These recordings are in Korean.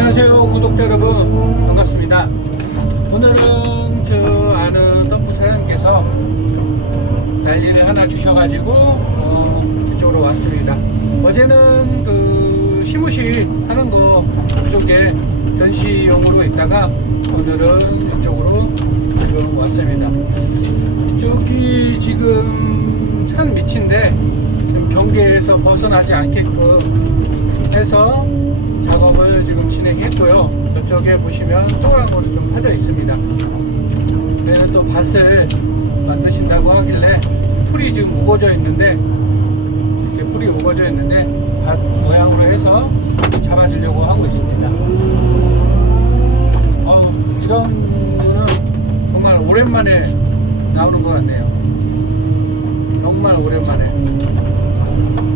안녕하세요 구독자 여러분. 반갑습니다. 오늘은 저 아는 떡부 사장님께서 난리를 하나 주셔가지고 어, 이쪽으로 왔습니다. 어제는 그 시무실 하는 거 그쪽에 전시용으로 있다가 오늘은 이쪽으로 지금 왔습니다. 이쪽이 지금 산 밑인데 좀 경계에서 벗어나지 않게끔 해서 작업을 지금 진행했고요. 저쪽에 보시면 또랑으로 좀 파져 있습니다. 그래서 또 밭을 만드신다고 하길래 풀이 지금 우거져 있는데 이렇게 풀이 우거져 있는데 밭 모양으로 해서 잡아주려고 하고 있습니다. 어, 이런 거는 정말 오랜만에 나오는 것 같네요. 정말 오랜만에.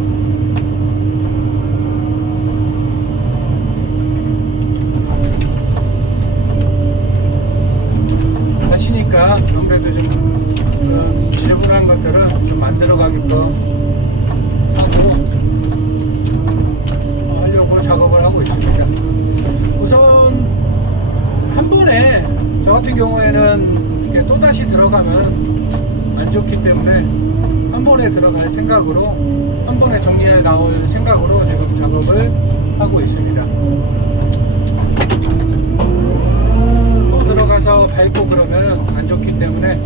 하시니까 아무래도 좀 어, 지저분한 것들은 좀 만들어 가게끔 하고 어, 하려고 작업을 하고 있습니다. 우선 한 번에 저 같은 경우에는 이렇게 또 다시 들어가면 안 좋기 때문에 한 번에 들어갈 생각으로 한 번에 정리해 나올 생각으로 지금 작업을 하고 있습니다. 또 들어가서 밟고 그러면 안 좋기 때문에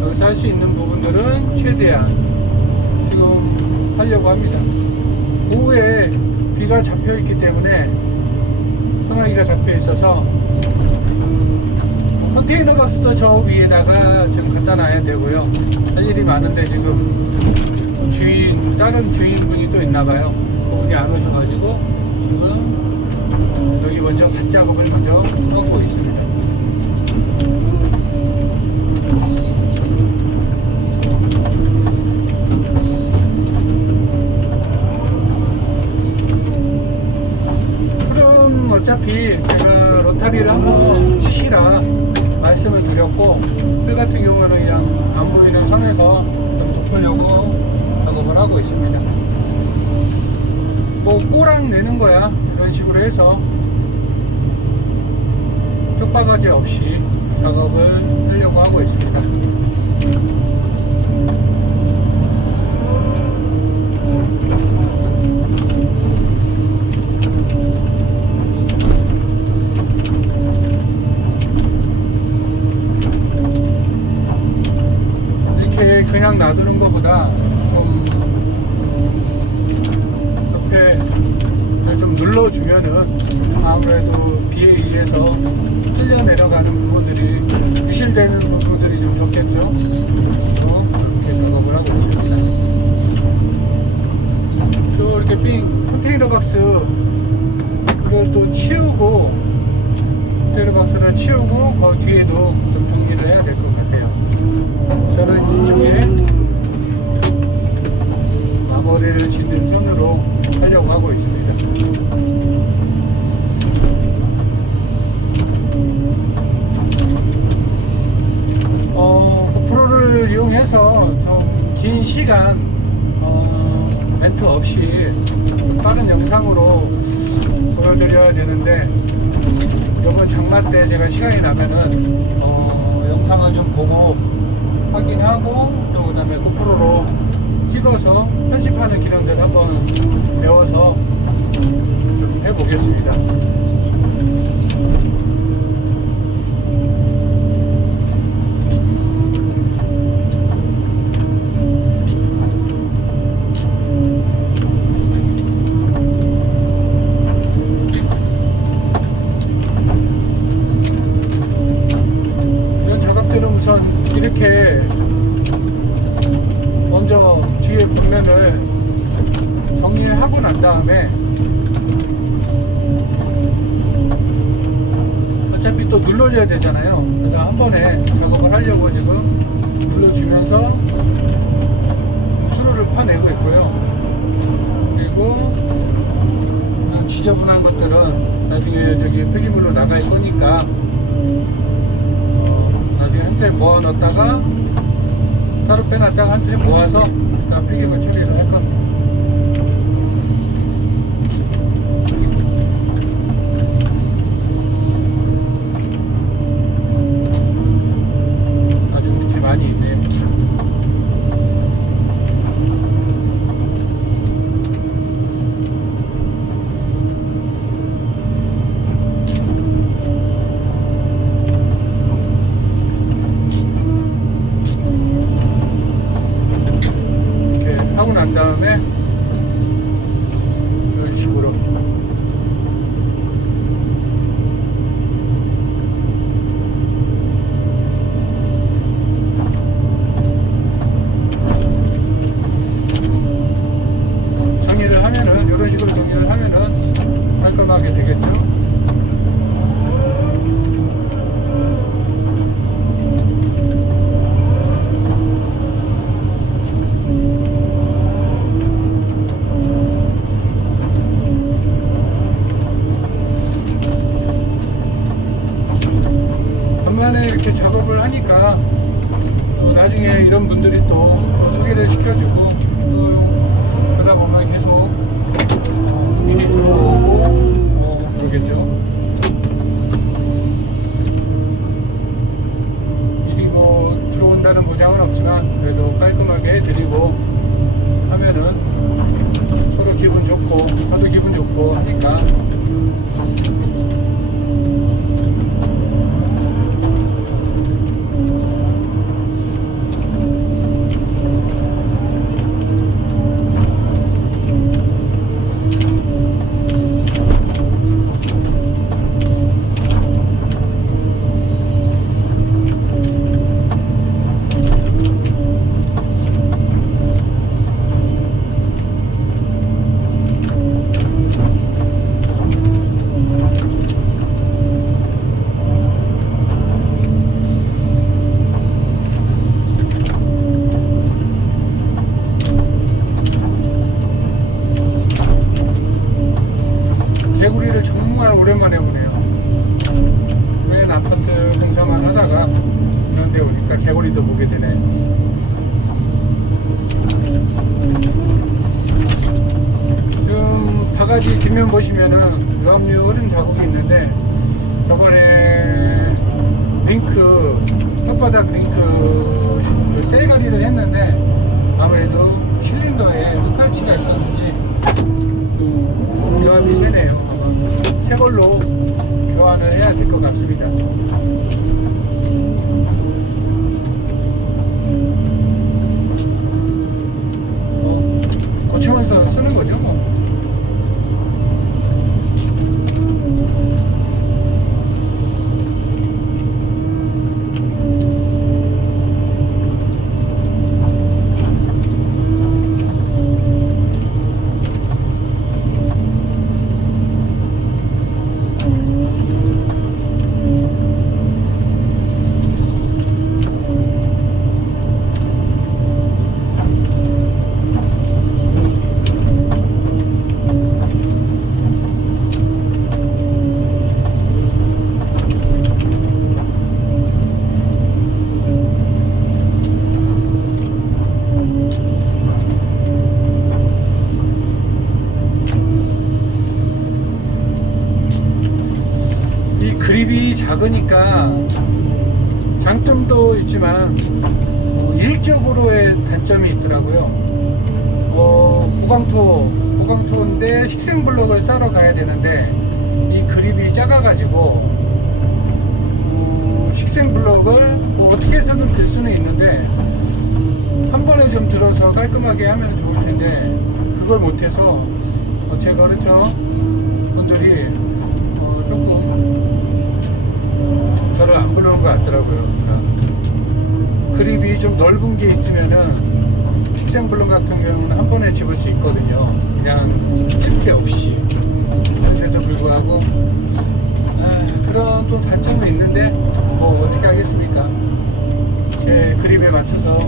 여기서 할 수 있는 부분들은 최대한 지금 하려고 합니다. 오후에 비가 잡혀 있기 때문에 소나기가 잡혀 있어서 컨테이너 박스도 저 위에다가 지금 갖다 놔야 되고요. 할 일이 많은데 지금 주인, 다른 주인분이 또 있나 봐요. 그분이 안 오셔가지고 지금 여기 먼저 밭 작업을 먼저 하고 있습니다. 그럼 어차피 제가 로타리를 한번 치시라 말씀을 드렸고 흙 같은 경우는 그냥 안 보이는 선에서 좀 덮으려고 작업을 하고 있습니다. 뭐 꼬랑 내는 거야 이런 식으로 해서 쪽바가지 없이 작업을 하려고 하고 있습니다. 그냥 놔두는 것보다 눌러주면은 아무래도 비에 의해서 쓸려 내려가는 부분들이 유실되는 부분들이 좀. 그래서 이렇게 작업을 하고 있습니다. 저 이렇게 삥 컨테이너 박스 그걸 또 치우고 컨테이너 박스를 치우고 그 뒤에도 좀 정리를 해야 될 것 같아요. 저는 이쪽에 마무리를 짓는 선으로 하려고 하고 있습니다. 어, 고프로를 이용해서 좀 긴 시간 어, 멘트 없이 빠른 영상으로 보여드려야 되는데 이번 장마 때 제가 시간이 나면은 어, 영상을 좀 보고 확인하고 또 그다음에 고프로로 찍어서 편집하는 기능들 한번 배워서 좀 해보겠습니다. 먼저 뒤에 본면을 정리를 하고 난 다음에 어차피 또 눌러줘야 되잖아요. 그래서 한 번에 작업을 하려고 지금 눌러주면서 수로를 파내고 있고요. 그리고 지저분한 것들은 나중에 저기 폐기물로 나갈 거니까 어, 나중에 한테 모아 넣었다가 따로 빼놨다가 한 트림 모아서 다 폐기물 처리를 할 겁니다. 아주 밑에 많이 깔끔하게 되겠죠. 간만에 이렇게 작업을 하니까 또 나중에 이런 분들이 또, 또 소개를 시켜주고 또 그러다 보면 계속 어, 그러겠죠. 일이 뭐 들어온다는 보장은 없지만 그래도 깔끔하게 해드리고 하면은 서로 기분 좋고 저도 기분 좋고 하니까 개구리를 정말 오랜만에 보네요. 맨 아파트 공사만 하다가 이런 데 오니까 개구리도 보게 되네. 지금 바가지 뒷면 보시면은 유압류 흐름 자국이 있는데 저번에 링크 혓바닥 링크 그 셀가리를 했는데 아무래도 실린더에 스크래치가 있었는지 또 유압이 세네요. 아마 새 걸로 교환을 해야 될 것 같습니다. 장점도 있지만 어, 일적으로의 단점이 있더라고요. 어, 고강토, 고강토인데 식생 블럭을 싸러 가야 되는데 이 그립이 작아가지고 어, 식생 블럭을 뭐 어떻게 해서든 들 수는 있는데 한 번에 좀 들어서 깔끔하게 하면 좋을 텐데 그걸 못해서 어, 제 거래처 분들이 어, 조금 저를 안 부르는 것 같더라고요. 그러니까 그립이 좀 넓은 게 있으면은 식생 블록 같은 경우는 한 번에 집을 수 있거든요. 그냥 찔데 없이. 그런데도 불구하고 아, 그런 또 단점도 있는데 뭐 어떻게 하겠습니까? 제 그립에 맞춰서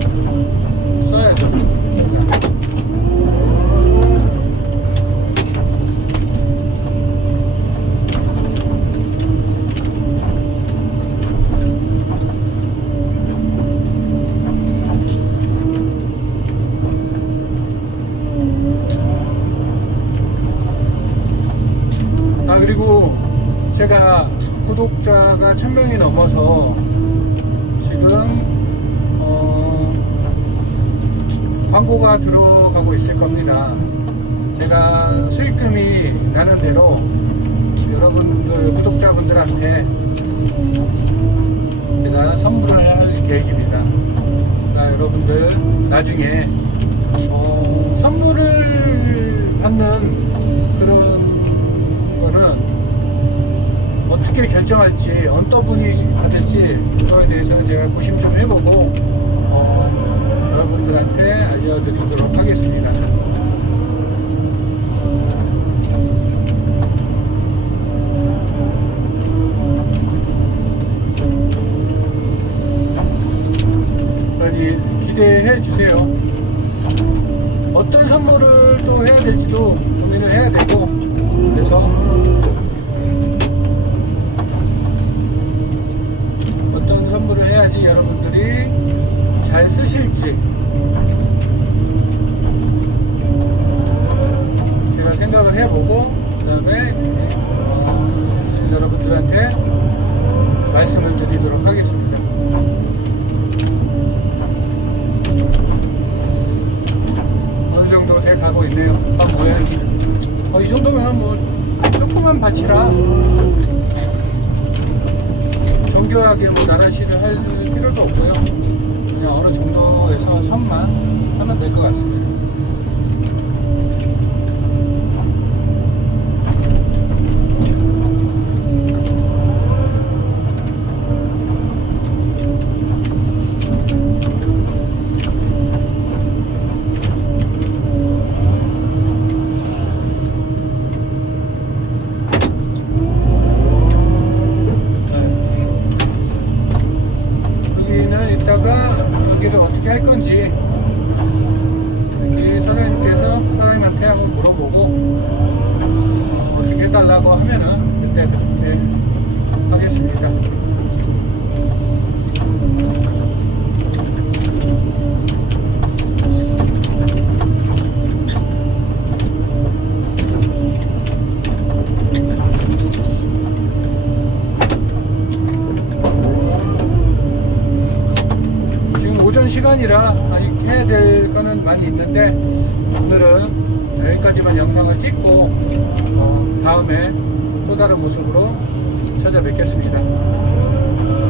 구독자가 1000명이 넘어서 지금 어, 광고가 들어가고 있을 겁니다. 제가 수익금이 나는 대로 여러분들 구독자분들한테 제가 선물을 할 계획입니다. 그러니까 여러분들 나중에 어, 선물을 받는 어떻게 결정할지 언더분이 받을지 그거에 대해서는 제가 고심 좀 해보고 어, 여러분들한테 알려드리도록 하겠습니다. 많이 기대해 주세요. 어떤 선물을 또 해야 될지도 고민을 해야 되고 그래서. 해야지 여러분들이 잘 쓰실지 제가 생각을 해보고 그 다음에 여러분들한테 말씀을 드리도록 하겠습니다. 어느 정도 돼 가고 있네요. 아, 뭐야. 어, 이 정도면 뭐 조그만 밭이라 정교하게 뭐 나라시를 할 필요도 없고요. 그냥 어느 정도에서 선만 하면 될 것 같습니다. 해달라고 하면은 그때 그렇게 하겠습니다. 시간이라 아직 해야 될 거는 많이 있는데 오늘은 여기까지만 영상을 찍고 어, 다음에 또 다른 모습으로 찾아뵙겠습니다.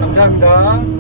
감사합니다.